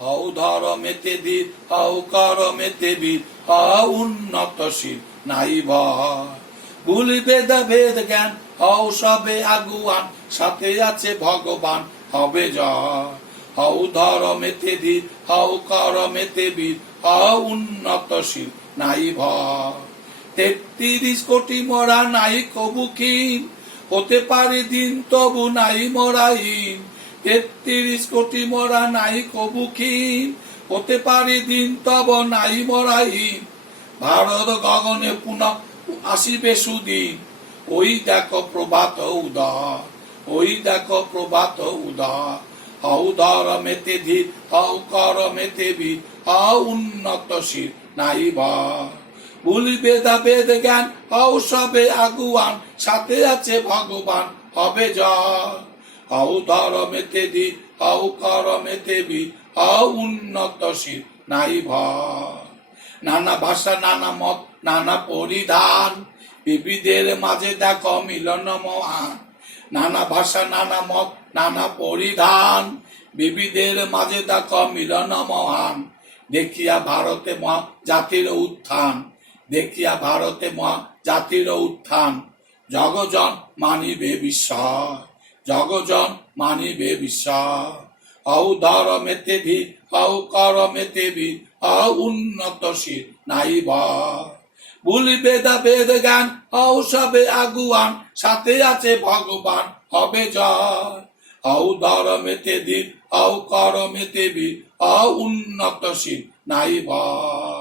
হও ধর্মেতে ধীর, হও করমেতে বীর, হও উন্নতশীল নাই ভয়। ভুলিবে ভেদ জ্ঞান, হও সবে আগুয়ান, সাথে আছে ভগবান হবে জয়। হও ধর্মেতে ধীর, হও করমেতে বীর, হও উন্নতশীল নাই ভয়। ৩৩ কোটি মরা নাই কবু ক্ষীণ, হতে পারে দিন তবু নাই মরাহীন। ৩৩ কোটি মরা নাই কবু ক্ষীণ, হতে পারে দিন তব নাই মরাহীন। ভারত গগনে পুনঃ আসিবে সুদিন, ওই দেখো প্রভাত উদয়, ওই দেখো প্রভাত উদয়। হও ধর্মেতে ধীর, হও করমেতে বীর, হও উন্নতশীল নাই ভয়। ভুলিবে বেদ জ্ঞান, হও সবে আগুয়ান, সাথে আছে ভগবান হবে জয়। হও ধর্মেতে ধীর, হও করমেতে বীর, হও উন্নতশীল নাই ভয়। নানা ভাষা নানা মত নানা পরিধান, বিবিধের মাঝে দেখো মিলন মহান। নানা ভাষা নানা মত নানা পরিধান, বিবিধের মাঝে দেখো মিলন মহান। দেখিয়া ভারতে মহা জাতির উত্থান, দেখিয়া ভারতে মহা জাতির উত্থান। জগজন মানিবে বিশ্বাস, জগজন মানিবে বিশ্বাস। হও ধর্মেতে ধীর, হও করমেতে বীর, হও উন্নতশীল নাই ভয়। ভুলিবে বেদ জ্ঞান, হও সবে আগুয়ান, সাথে আছে ভগবান হবে জয়। হও ধর্মেতে ধীর, হও করমেতে বীর, হও উন্নতশীল নাই ভয়।